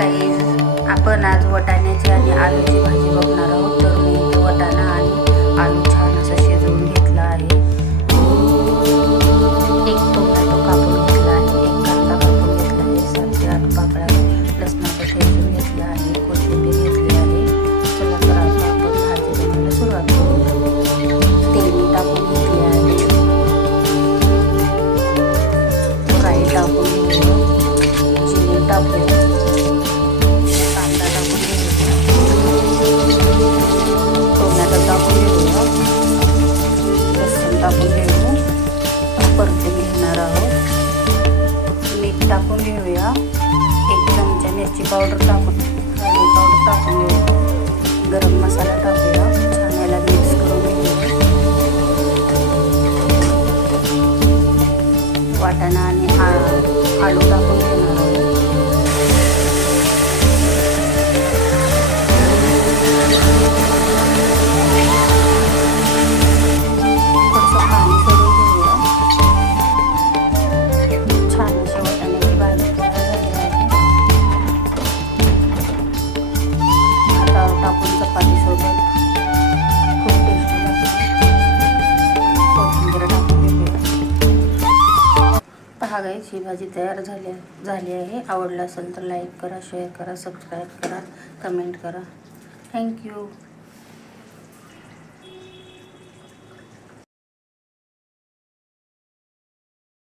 Guys, आपण आज वाटाण्याची आणि आलूची भाजी बघणार आहोत. तर मी इथे वाटाणा आणि आलू छान असं शिजवून घेतला आहे. एक टोमॅटो कापून घेतला आहे, एक कांदा कापून घेतला आहे, 7 ते 8 पाकळ्या लसणाचं ठेचून घेतलं आहे, कोथिंबीर घेतली आहे. चला तर आता आपण भाजी बनवायला सुरुवात करू. तेल टाकून घेतले आहे, राई टाकून घेऊया, जिरे टाकूया, कांदा टाकून घेऊया, टोमॅटो टाकून घेऊया, लसूण टाकून घेऊया, परतून घेणार आहोत. मीठ टाकून घेऊया, 1 चमचा मिरची पावडर टाकून, हळदी पावडर टाकून घेऊया, गरम मसाला टाकूया, छान याला मिक्स करून घेऊया. वाटाणा आणि आलू टाकून घेणार आहोत. थोडंसं पाणी सोडून घेऊया. छान अशी वाटाण्याची भाजी तयार झाली आहे. हातावर टाकून चपातीसोबत खूप टेस्टी लागते. कोथिंबीर टाकून घेऊया. पहा गाईस, ही भाजी तयार झाली आहे. आवडलं असेल तर लाईक करा, शेअर करा, सबस्क्राईब करा, कमेंट करा. थँक्यू.